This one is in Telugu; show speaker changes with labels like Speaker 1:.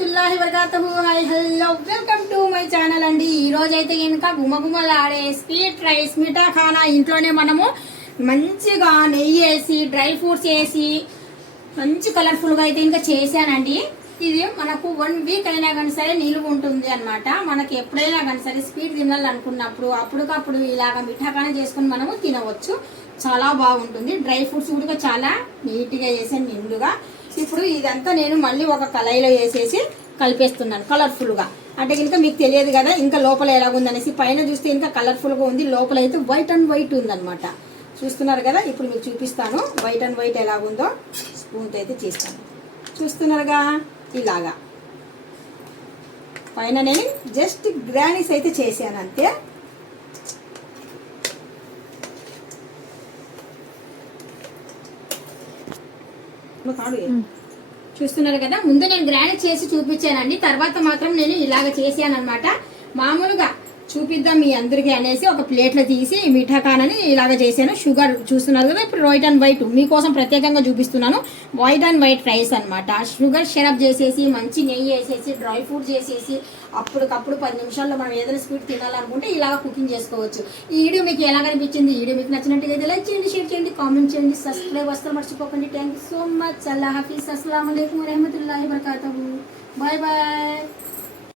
Speaker 1: వరహమతుల్లాహి వరకాతహు. Hi hello welcome to my channel అండి. ఈ రోజు అయితే ఇంకా గుమగుమలాడే స్వీట్ రైస్ మిఠా ఖానా ఇంట్లోనే మనము మంచిగా నెయ్యి వేసి డ్రై ఫ్రూట్స్ వేసి మంచి కలర్ఫుల్గా అయితే ఇంకా చేశానండి. ఇది మనకు వన్ వీక్ అయినా కానీ సరే నిలువ ఉంటుంది అనమాట మనకి ఎప్పుడైనా కానీ సరే స్వీట్ తినాలనుకున్నప్పుడు అప్పటికప్పుడు ఇలాగ మిఠాకానే చేసుకొని మనము తినవచ్చు. చాలా బాగుంటుంది. డ్రై ఫ్రూట్స్ కూడా చాలా నీట్గా చేసాను నిండుగా ఇప్పుడు ఇదంతా నేను మళ్ళీ ఒక కళాయిలో వేసేసి కలిపేస్తున్నాను కలర్ఫుల్గా అంటే కనుక మీకు తెలియదు కదా ఇంకా లోపల ఎలాగుందనేసి. పైన చూస్తే ఇంకా కలర్ఫుల్గా ఉంది లోపల అయితే వైట్ అండ్ వైట్ ఉందన్నమాట. చూస్తున్నారు కదా ఇప్పుడు మీకు చూపిస్తాను వైట్ అండ్ వైట్ ఎలాగుందో. స్పూన్తో అయితే చేస్తాను. చూస్తున్నారుగా? ఇలాగా. పైన నేను జస్ట్ గ్రానీస్ అయితే చేశాను అంతే. చూస్తున్నారు కదా ముందు నేను గ్రానైట్ చేసి చూపించానండి తర్వాత మాత్రం నేను ఇలాగ చేశాను అనమాట మామూలుగా చూపిద్దాం మీ అందరికీ అనేసి ఒక ప్లేట్లో తీసి మిఠాకానని ఇలాగ చేశాను. షుగర్ చూస్తున్నారు కదా ఇప్పుడు వైట్ అండ్ వైట్ మీకోసం ప్రత్యేకంగా చూపిస్తున్నాను. వైట్ అండ్ వైట్ రైస్ అన్నమాట. షుగర్ షరప్ చేసేసి మంచి నెయ్యి వేసేసి డ్రై ఫ్రూట్ చేసేసి అప్పటికప్పుడు పది నిమిషాల్లో మనం ఏదైనా స్వీట్ తినాలనుకుంటే ఇలాగ కుకింగ్ చేసుకోవచ్చు. ఈ వీడియో మీకు ఎలా అనిపించింది ఈ వీడియో మీకు నచ్చినట్టుగా అయితే లైక్ చేయండి షేర్ చేయండి కామెంట్ చేయండి సబ్స్క్రైబ్ వస్తారు మర్చిపోకండి. Thank you so much. అల్లా హాఫీస్ అస్సలం వరహమతుల్లాhi వరకాతహు బాయ్ బాయ్.